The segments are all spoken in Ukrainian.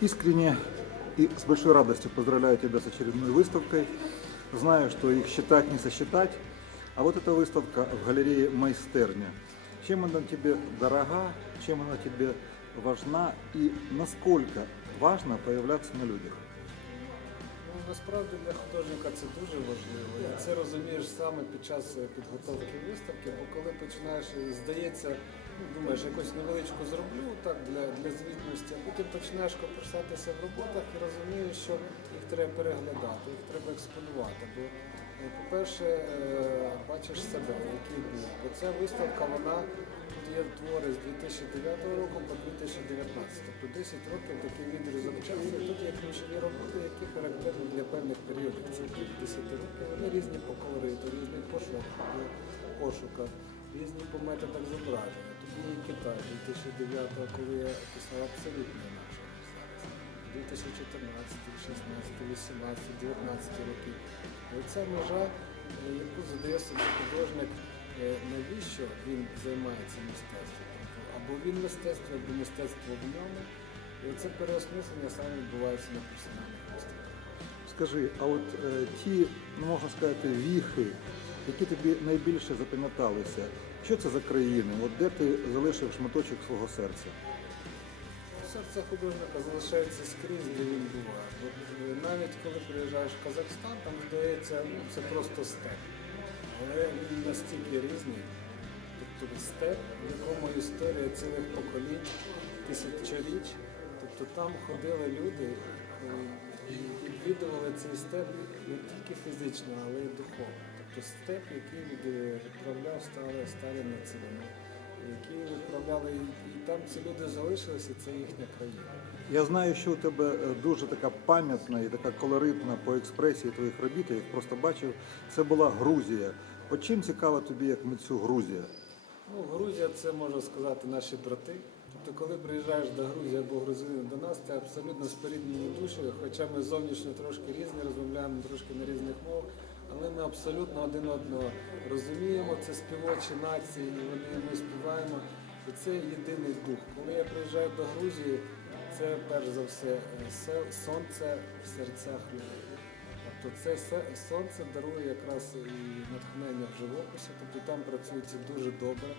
Искренне и с большой радостью поздравляю тебя с очередной выставкой. Знаю, что их считать не сосчитать. А вот эта выставка в галерее «Майстерня». Чем она тебе дорога, чем она тебе важна и насколько важно появляться на людях? Ну, насправді для художника це дуже важливо. І це розумієш саме під час підготовки виставки, бо коли починаєш, здається, думаєш, якусь невеличку зроблю так для звітності, а потім починаєш копирсатися в роботах і розумієш, що їх треба переглядати, їх треба експонувати. Бо, по-перше, бачиш себе, який був. Бо ця виставка, вона є твори з 2009 року по 2019. Тобто 10 років такий відрізок часу. Тут є ключові роботи, які характерні для певних періодів. Це 10 років. Вони різні по колориту, різні по пошуках, різні по методах зображення. Тут є і Китай 2009-го, коли я писав абсолютно інакше, ніж зараз. 2014, 16, 18, 19 років. Оця межа, яку задає собі художник, навіщо він займається мистецтвом. Або він мистецтво, або мистецтво в ньому. І це переосмислення саме відбувається на персональних виставках. Скажи, а от ті, ну, можна сказати, віхи, які тобі найбільше запам'яталися, що це за країни? От де ти залишив шматочок свого серця? Серце художника залишається скрізь, де він буває. Бо навіть коли приїжджаєш в Казахстан, там здається, це просто степ. Але він настільки різний, тобто степ, в якому історія цілих поколінь, тисячоріч.Тобто там ходили люди і відвідували цей степ не тільки фізично, але й духовно. Тобто степ, який відправляв Сталін на цивільну, які відправляли, і там ці люди залишилися, це їхня країна. Я знаю, що у тебе дуже така пам'ятна і така колоритна по експресії твоїх робіт, я їх просто бачив. Це була Грузія. От чим цікава тобі як митцю Грузія? Ну, Грузія – це, можна сказати, наші брати. Тобто, коли приїжджаєш до Грузії або грузини до нас, це абсолютно споріднені душі, хоча ми зовнішньо трошки різні, розмовляємо трошки на різних мовах, але ми абсолютно один одного розуміємо, це співочі нації, і ми співаємо, і це єдиний дух. Коли я приїжджаю до Грузії, це перш за все сонце в серцях людей. Тобто це сонце дарує якраз і натхнення в живописі, тобто там працюється дуже добре,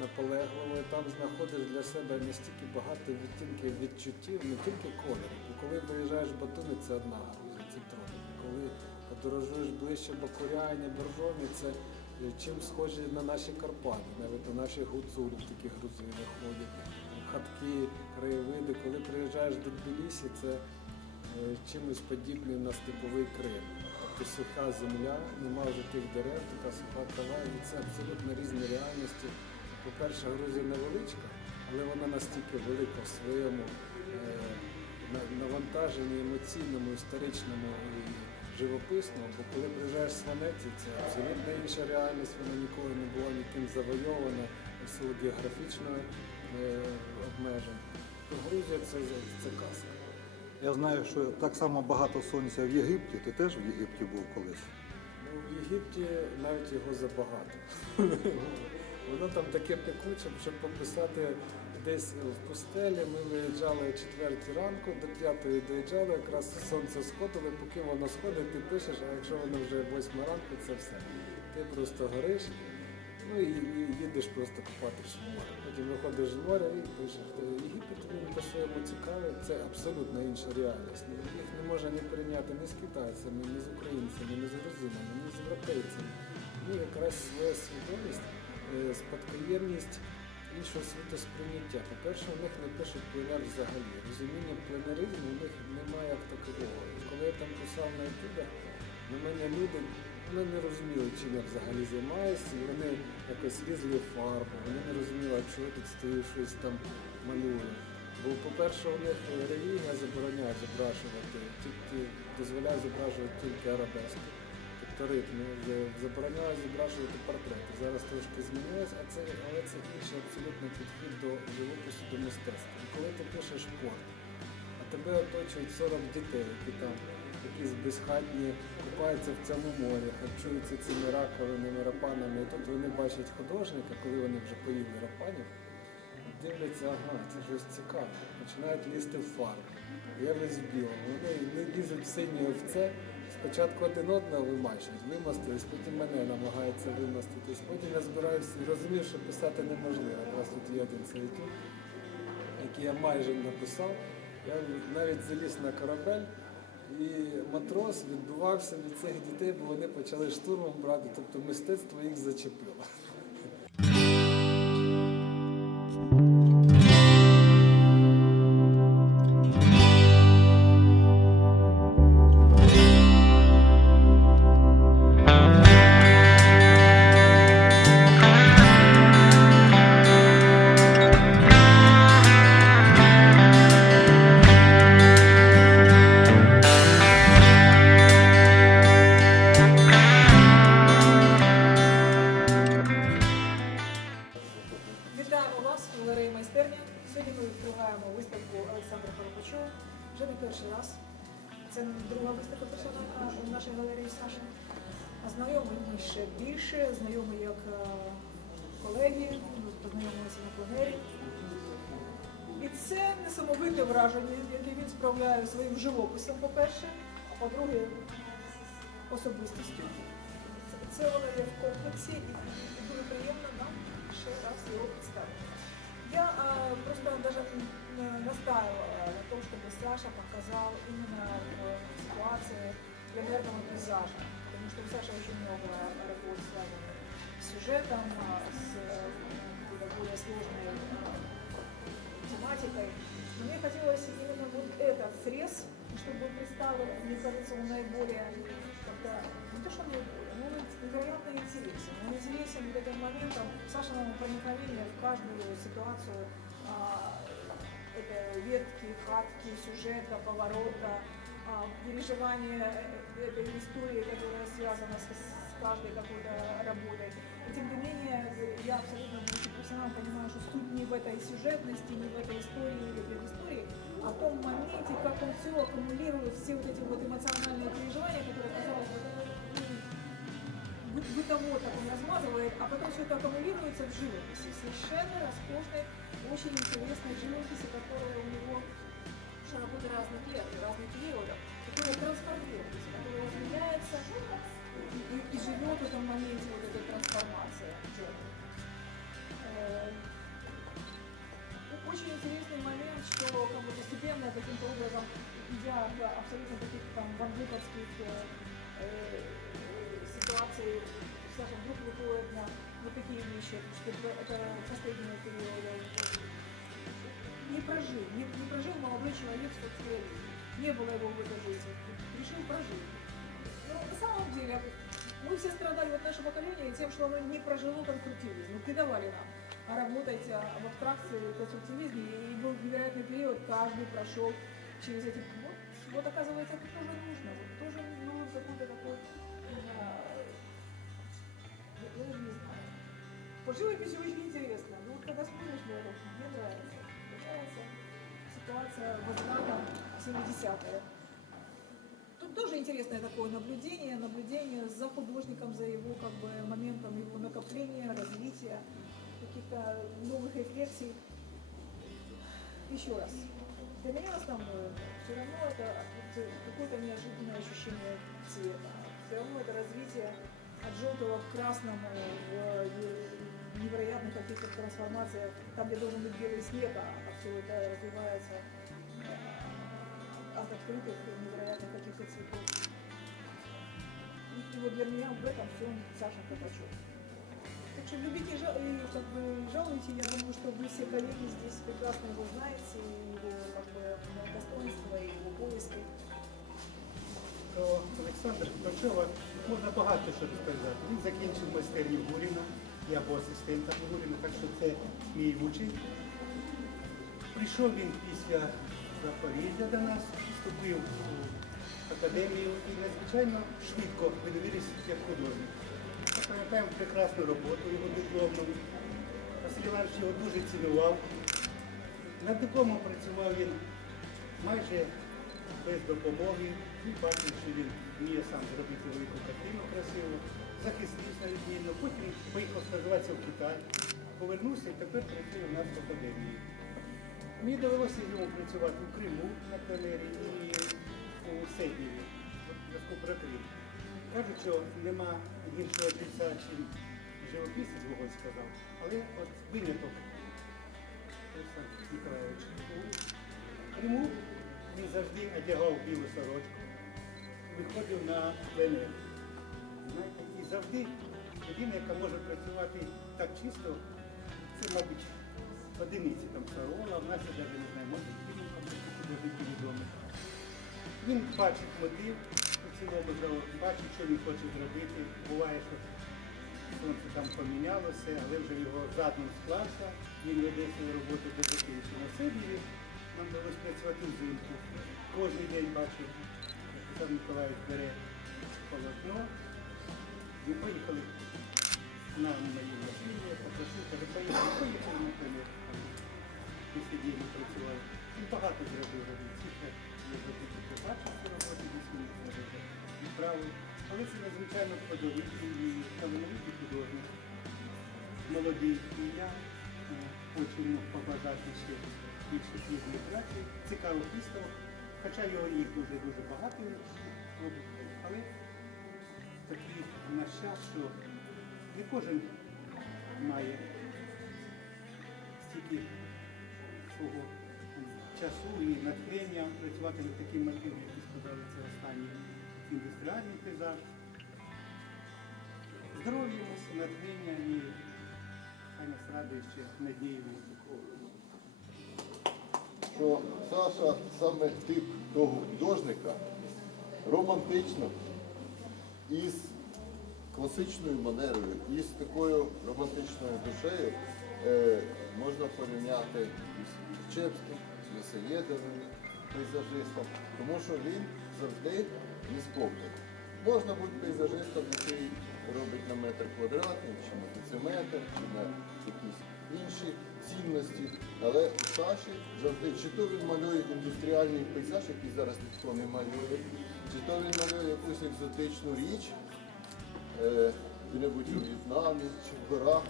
наполегливо, і там знаходиш для себе настільки багато відтінків відчуттів, не тільки кольорів. Бо коли приїжджаєш в Батумі, це одна Грузія, це троє. Коли подорожуєш ближче Бакуряні, Боржомі, це чим схожі на наші Карпати, навіть на наші гуцулі, такі грузини ходять, хатки, краєвиди. Коли приїжджаєш до Тбілісі, це чимось подібним на степовий Крим. Тобто суха земля, нема вже тих дерев, така суха трава, і це абсолютно різні реальності. По-перше, Грузія невеличка, але вона настільки велика в своєму навантаженні емоційному, історичному і живописному, бо коли приїжджаєш з Венеції, це абсолютно інша реальність, вона ніколи не була ніким завойована, в силу географічного обмежень. То Грузія – це казка. Я знаю, що так само багато сонця в Єгипті. Ти теж в Єгипті був колись? Ну, в Єгипті навіть його забагато. Воно там таке пекуче, щоб пописати десь в пустелі. Ми виїжджали о 4 ранку, до 5 доїжджали, якраз сонце сходило, поки воно сходить, ти пишеш, а якщо воно вже 8 ранку, це все. Ти просто гориш, ну і їдеш просто купатись в море. Потім виходиш з моря і пишеш. Єгипет, він по-своєму цікавий, це абсолютно інша реальність. Їх не можна ні порівняти ні з китайцями, ні з українцями, ні з грузинами, ні з європейцями. Ну, якраз своя свідомість, спадкоємність іншого світосприйняття. По-перше, у них не пишуть пленер взагалі. Розуміння пленеризму у них немає як такового. І коли я там писав на етюдах, на мене люди не розуміли, чим я взагалі займаюся, і вони якось лізли в фарбу, вони не розуміли, а чого тут стою, щось там малюю. Бо, по-перше, у них релігія забороняє зображувати, тільки дозволяє зображувати тільки арабески. Тобто ритми, забороняє зображувати портрети. Зараз трошки змінилось, але це інший абсолютно підхід до живопису, до мистецтва. І коли ти пишеш порт, а тебе оточують 40 дітей, які там якісь безхатні, купаються в цьому морі, харчуються цими раковинами, рапанами. І тут вони бачать художника, коли вони вже поїли рапанів, дивляться, ага, це щось цікаве, починають лізти в фарбу. я весь в білому. Вони не лізуть в синє овце. Спочатку один одного вимащують, вимостились, потім мене намагаються вимоститись. Потім я збираюся і розумів, що писати неможливо. У нас тут є один цей етюд, який я майже написав. Я навіть заліз на корабель, і матрос відбивався від цих дітей, бо вони почали штурмом брати, тобто мистецтво їх зачепило. Вітаємо вас у галереї майстерня. Сьогодні ми відкриваємо виставку Олександра Коропачова. Вже не перший раз. Це друга виставка персональна у нашій галереї Саші. Знайомі ми ще більше, знайомі як колеги, познайомилися на пленері. І це несамовите враження, яке він справляє своїм живописом, по-перше, а по-друге, особистістю. Це воно є в комплексі і дуже приємно нам ще раз его представить. Я просто даже настаивала на том, чтобы Саша показал именно в ситуации пленерного пейзажа, потому что у Саши очень много работ связано с сюжетом, с более сложной тематикой. Но мне хотелось именно вот этот срез, чтобы он представил, мне кажется, он наиболее, когда, не то что наиболее, но он невероятно интересен. Он интересен вот этим моментом Сашиного проникновения в каждую ситуацию этой ветки, хатки, сюжета, поворота, переживания этой истории, которая связана с каждой какой-то работой. И тем не менее, я абсолютно будучи профессионалом понимаю, что суть не в этой сюжетности, не в этой истории или предыстории, а в том моменте, как он все аккумулирует, все вот эти вот эмоциональные переживания, которые, казалось бы, бытово так он размазывает, а потом все это аккумулируется в живописи. Совершенно роскошной, очень интересной живописи, которая у него работы разных лет, разных периодов, которая трансформируется, которая изменяется и живет в этом моменте вот этой трансформации. Очень интересный момент, что как бы, постепенно каким-то образом, идя к абсолютно таких там вангуковских ситуаций, Саша вдруг выходит на вот такие вещи, что это последние периоды. Не прожил молодой человек собственной жизни. Не было его в этой жизни. Решил прожить. Но на самом деле мы все страдали, вот наше поколение, тем, что оно не прожило конструктивизм. Ну, придавали нам работать в абстракции, в конструктивизме. И был невероятный период, каждый прошел через эти... Вот оказывается, это тоже нужно. Вот тоже нужен какой-то такой... Я даже не знаю. По живописи очень интересно. Ну, вот когда смотришь на это, мне нравится. Ситуация возврата в 70-е. Тут тоже интересное такое наблюдение за художником, за его как бы моментом его накопления, развития, каких-то новых рефлексий. Еще раз, для меня основное, все равно это какое-то неожиданное ощущение цвета. Все равно это развитие от желтого к красному в невероятных каких-то трансформациях, там, где должен быть белый снег, а все это развивается от открытых невероятных каких-то цветов. И вот для меня в этом всем Саша Коропачев. Так что любите и как бы, жалуйте, я думаю, что вы все коллеги здесь прекрасно его знаете, и его как бы, достоинства, и его поиски. Про Олександра Коропачова можна багато що розказати. Він закінчив майстерню Гуріна, я був асистентом Гуріна, так що це мій учень. Прийшов він після Запоріжжя до нас, вступив в академію і надзвичайно швидко він виріс як художник. Ми пам'ятаємо прекрасну роботу його дипломну. Василь Іванович його дуже цінував. Над дипломом працював він майже без допомоги. Він бачив, що він вміє сам зробити велику картину красиву, захистився відмінно, потім поїхав стажуватися в Китай, повернувся і тепер працює у нас в академії. Мені довелося йому працювати в Криму на пленері і у Седніві, в Крим. Кажуть, що нема гіршого пільця, чим живописець, Гоголь сказав, але от виняток Олександр Миколаївич. У Криму він завжди одягав білу сорочку, виходив на пленер. Знаєте, і завжди людина, яка може працювати так чисто, це, мабуть, одиниці там Сарола, в нас я навіть не знаю, може художники відомі. Він бачить мотив у цілому, бачить, що він хоче зробити. Буває, що сонце там помінялося, але вже його задум склався, він веде свою роботу до закінчення. В Сибірі нам довелося працювати взимку. Кожен день бачив, як Олександр Миколаївич бере полотно. Ми поїхали на мою машину, попросив, каже, поїхали на пленер. Ми сиділи, працювали. Він багато зробив робити. Цифра є робити, побачив цю роботу, дійсно відправив. Але це надзвичайно плодовитий і талановитий художник. Молодий. І я хочу йому побажати ще більше плідної праці, цікавих виставок. Хоча його їх дуже-дуже багато робить. Але такий наш час, що не кожен має стільки свого часу і натхнення працювати над таким мотивом, як ви сказали, це останній індустріальний пейзаж. Здоров'я, натхнення і хай нас радує ще надії. Що Саша саме тип того художника романтично, із класичною манерою, із такою романтичною душею можна порівняти із Чепським, з Веселєдовим пейзажистом, тому що він завжди не сповнений. Можна бути пейзажистом, який робить на метр квадратний, чи на дециметр, чи на якісь інші цінності, але у Саші завжди, чи то він малює індустріальний пейзаж, який зараз ніхто не малює, чи то він малює якусь екзотичну річ, де-небудь у В'єтнамі, чи в горах,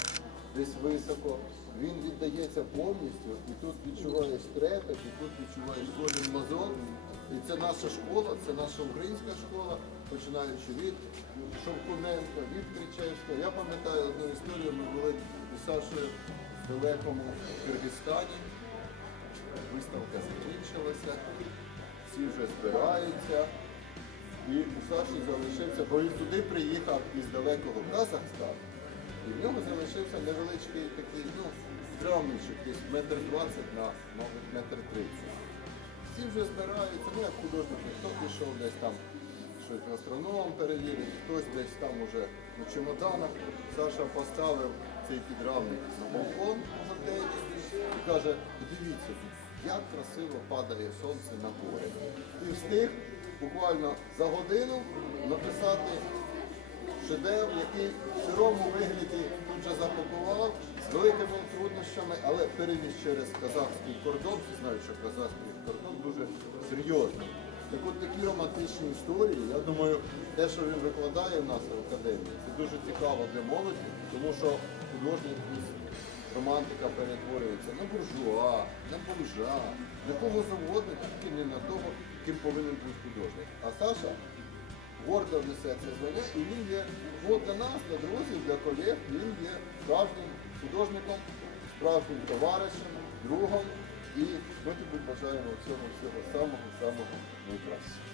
десь високо. Він віддається повністю, і тут відчуваєш трепет, і тут відчуваєш кожен мазок. І це наша школа, це наша українська школа, починаючи від Шовкуненка, від Кричевського. Я пам'ятаю одну історію, ми були із Сашою в далекому Киргизстані. Виставка закінчилася, всі вже збираються. І у Саші залишився, бо він туди приїхав із далекого Казахстану. І в нього залишився невеличкий такий, травмичок, десь 1,20 м на, мабуть, 1,30 м. Всі вже збираються, як художники, хто пішов десь там, щось гастрономом перевірить, хтось десь там уже на чемоданах. Саша поставив цей підрамник на балкон в готелі і каже, подивіться, як красиво падає сонце на гори. І встиг буквально за годину написати шедевр, який в сирому вигляді тут же запакував, з великими труднощами, але перевіз через казахський кордон. Всі знають, що казахський кордон дуже серйозний. Так от такі романтичні історії, я думаю, те, що він викладає в нас в академії, це дуже цікаво для молоді, тому що художник із романтика перетворюється на буржуа, на бомжа, на кого завгодно, тільки не на того, ким повинен бути художник. А Саша гордо несе це звання, і він є для нас, для друзів, для колег, він є справжнім художником, справжнім товаришем, другом. І ми тобі бажаємо всього самого-самого найкращого.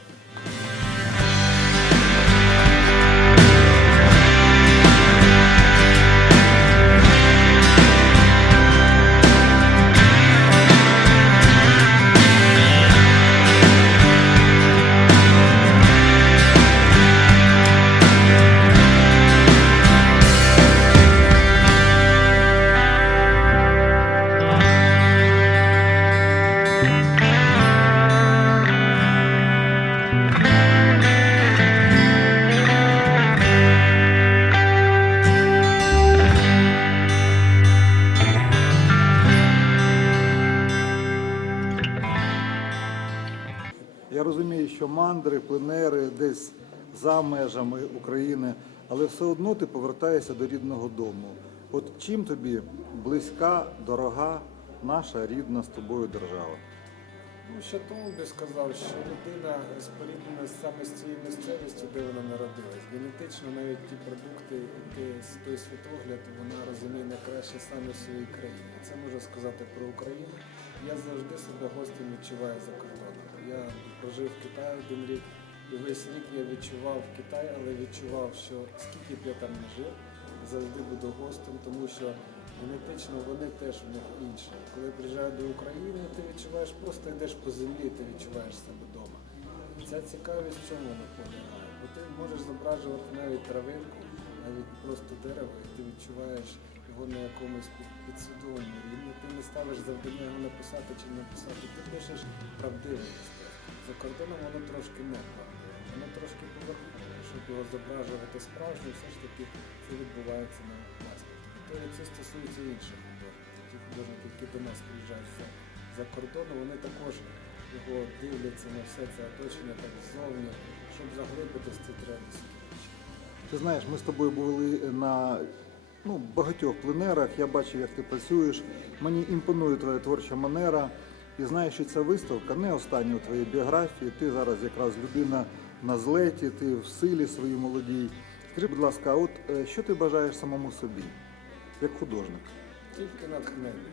Я розумію, що мандри, пленери десь за межами України, але все одно ти повертаєшся до рідного дому. От чим тобі близька, дорога наша рідна з тобою держава? Ну, ще тому би сказав, що людина споріднена саме з цією місцевістю, де вона народилась. Генетично навіть ті продукти, той світогляд, вона розуміє найкраще саме в своїй країні. Це можу сказати про Україну. Я завжди себе гостем відчуваю за кордоном. Я прожив в Китаї 1 рік, і весь рік я відчував Китай, але відчував, що скільки б я там не жив, завжди буду гостем, тому що генетично вони теж в них інші. Коли приїжджають до України, ти відчуваєш, просто йдеш по землі, ти відчуваєш себе вдома. Ця цікавість в чому вона полягає? Бо ти можеш зображувати навіть травинку, навіть просто дерево, і ти відчуваєш його на якомусь підсвідомому рівні. Ти не ставиш завдання його написати чи не написати, ти пишеш правдиве мистецтво. За кордоном воно трошки не правдиве, воно трошки поверхневе. Щоб його зображувати справжньо, все ж таки це відбувається на власні. Це стосується інших художників. Ті художники, які до нас приїжджають за кордону, вони також його дивляться на все це оточення так ззовні, щоб заглибитись, це треба досліджувати. Ти знаєш, ми з тобою були на багатьох пленерах, я бачив, як ти працюєш. Мені імпонує твоя творча манера. І знаєш, що ця виставка не остання у твоїй біографії. Ти зараз якраз людина на злеті, ти в силі своїй молодій. Скажи, будь ласка, а от що ти бажаєш самому собі, як художник? Тільки натхнення.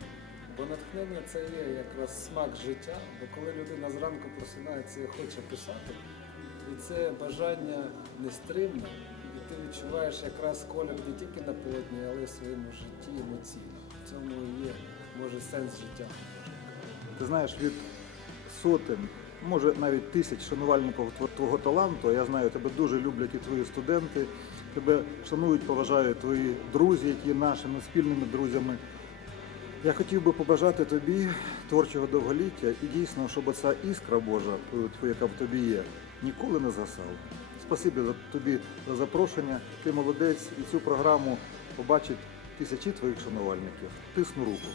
Бо натхнення це є якраз смак життя, бо коли людина зранку просинається і хоче писати, і це бажання нестримне, і ти відчуваєш якраз колір не тільки на полотні, але й в своєму житті емоційно. В цьому і є, може, сенс життя. Ти знаєш, від сотень, може навіть тисяч шанувальників твого таланту, я знаю, тебе дуже люблять і твої студенти, тебе шанують, поважають твої друзі, які є нашими спільними друзями. Я хотів би побажати тобі творчого довголіття і дійсно, щоб оця іскра Божа, яка в тобі є, ніколи не згасала. Спасибі тобі за запрошення, ти молодець, і цю програму побачать тисячі твоїх шанувальників. Тисну руку.